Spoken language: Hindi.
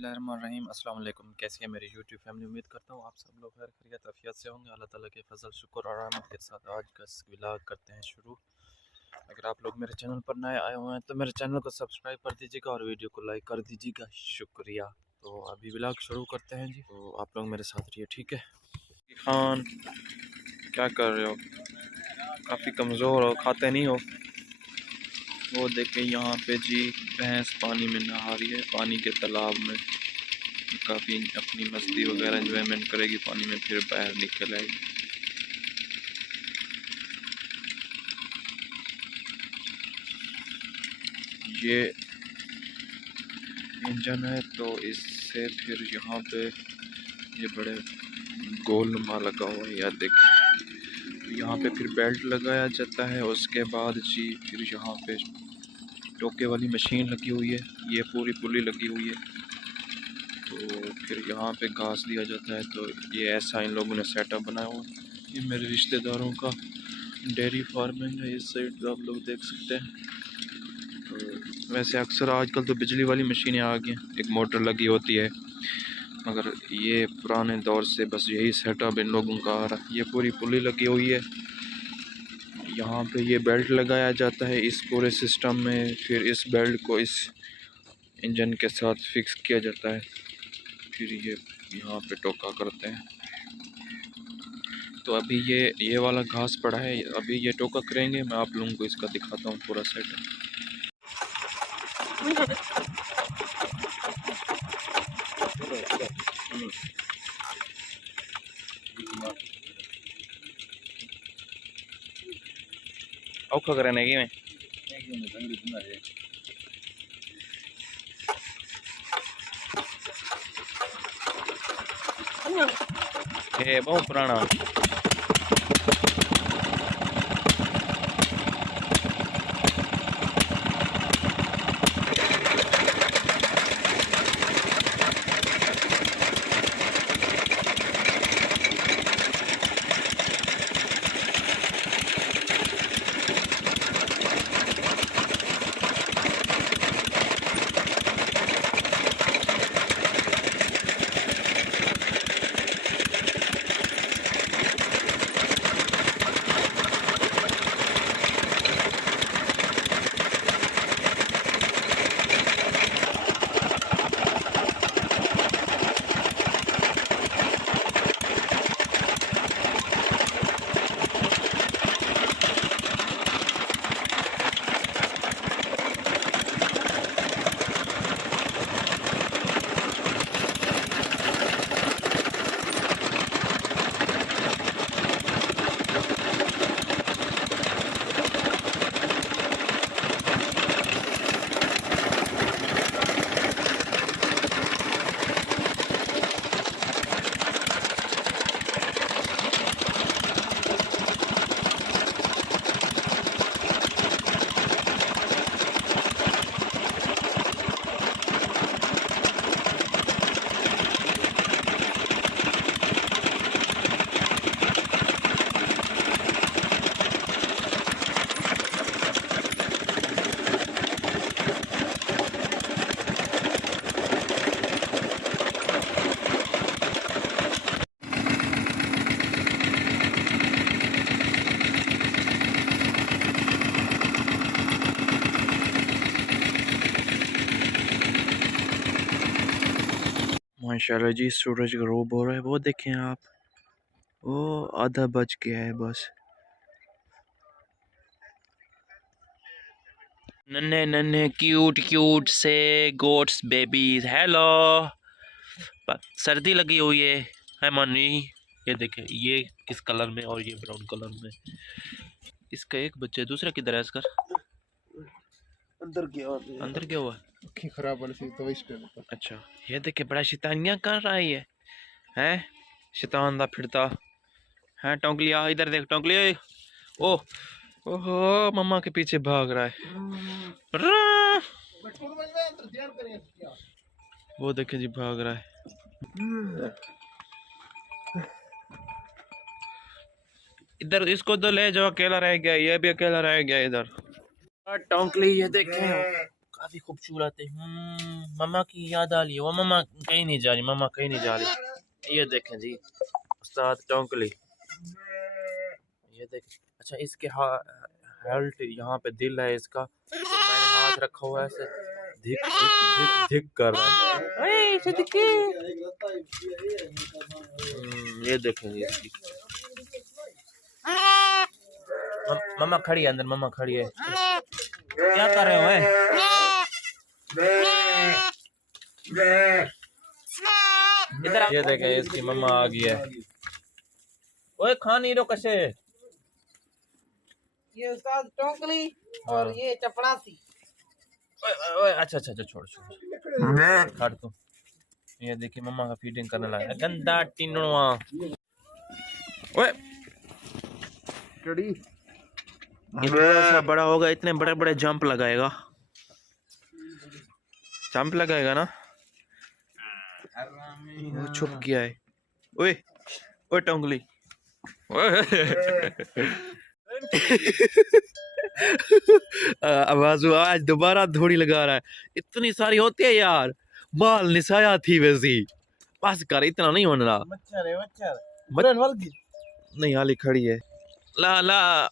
बिस्मिल्लाहिर्रहमानिर्रहीम। अस्सलाम वालेकुम। कैसी है मेरी यूट्यूब फैमिली? उम्मीद करता हूँ आप सब लोग खैर खैरियत आफियत से होंगे। अल्लाह ताला के फजल शुक्र और रहमत के साथ आज का व्लॉग करते हैं शुरू। अगर आप लोग मेरे चैनल पर नए आए हुए हैं तो मेरे चैनल को सब्सक्राइब कर दीजिएगा और वीडियो को लाइक कर दीजिएगा, शुक्रिया। तो अभी व्लॉग शुरू करते हैं जी, तो आप लोग मेरे साथ रहिए, ठीक है। खान क्या कर रहे हो? काफ़ी कमज़ोर हो, खाते नहीं हो। वो देखें यहाँ पे जी, भैंस पानी में नहा रही है, पानी के तालाब में। काफ़ी अपनी मस्ती वगैरह एंजॉयमेंट करेगी पानी में, फिर बाहर निकल आएगी। ये इंजन है तो इससे फिर यहाँ पे ये बड़े गोल नुमा लगा हुआ है, या देखिए यहाँ पे फिर बेल्ट लगाया जाता है। उसके बाद जी फिर यहाँ पे टोके वाली मशीन लगी हुई है, ये पूरी पुली लगी हुई है। तो फिर यहाँ पे घास दिया जाता है। तो ये ऐसा इन लोगों ने सेटअप बनाया हुआ है। ये मेरे रिश्तेदारों का डेयरी फार्मिंग है, इस साइड आप लोग देख सकते हैं। तो वैसे अक्सर आजकल तो बिजली वाली मशीनें आ गई हैं, एक मोटर लगी होती है, मगर ये पुराने दौर से बस यही सेटअप इन लोगों का आ रहा है। ये पूरी पुली लगी हुई है, यहाँ पे ये बेल्ट लगाया जाता है इस पूरे सिस्टम में। फिर इस बेल्ट को इस इंजन के साथ फिक्स किया जाता है, फिर ये यहाँ पे टोका करते हैं। तो अभी ये वाला घास पड़ा है, अभी ये टोका करेंगे। मैं आप लोगों को इसका दिखाता हूँ पूरा सेटअप। औखा करने की में ये बहुत पुराना माशाल्लाह जी। सूरज गरूब हो रहा है, वो देखें आप, वो आधा बज गया है बस। नन्हे नन्हे क्यूट क्यूट से गोट्स बेबीज, हेलो। सर्दी लगी हुई है मनी। ये देखें, ये किस कलर में और ये ब्राउन कलर में। इसका एक बच्चा, दूसरा किधर है? इसका अंदर क्या हुआ? खराब वाली तो वेस्ट है। अच्छा, ये देखे बड़ा शैतानियां कर रहा है ये, हैं शैतान दा फिरता है। टोंकलिया इधर देख, टोंकलिया। ओह ओहो, मम्मा के पीछे भाग रहा है। वो देखे जी, भाग रहा है इधर। इसको तो ले जाओ, अकेला रह गया, ये भी अकेला रह गया इधर। टोंकली ये देखे काफी खूबसूरत है। मम्मा की याद आ रही है, वो मम्मा कहीं नहीं जा रही, मम्मा कहीं नहीं जा रही। ये देखें जी उस्ताद टोंकली, ये देखें। अच्छा इसके हेल्थ यहाँ पे दिल है इसका, तो मैंने हाथ रखा हुआ है ऐसे, धिक धिक धिक धिक कर रहा है। ये देखें जी इसकी मम्मा खड़ी है अंदर, मम्मा खड़ी है। क्या कर रहे हो? इधर ये देखें इसकी मम्मा आ गई है। ओए खा नहीं रो कसे। ये उस्ताद टोकली हाँ। और ये चपड़ासी। ओए अच्छा अच्छा अच्छा छोड़ काट तू। ये देखिए मम्मा का फीडिंग करने लगा गंदा टिंडवा। ओए ये थोड़ा बड़ा होगा, इतने बड़े बड़े जंप लगाएगा, जंप लगाएगा ना। वो छुप गया है। ओए ओए टोंगली आवाज़ आज दोबारा थोड़ी लगा रहा है। इतनी सारी होती है यार, माल निसाया थी वैसी, बस कर, इतना नहीं होना। मच्छर है मच्छर। नहीं हाली खड़ी है ला ला।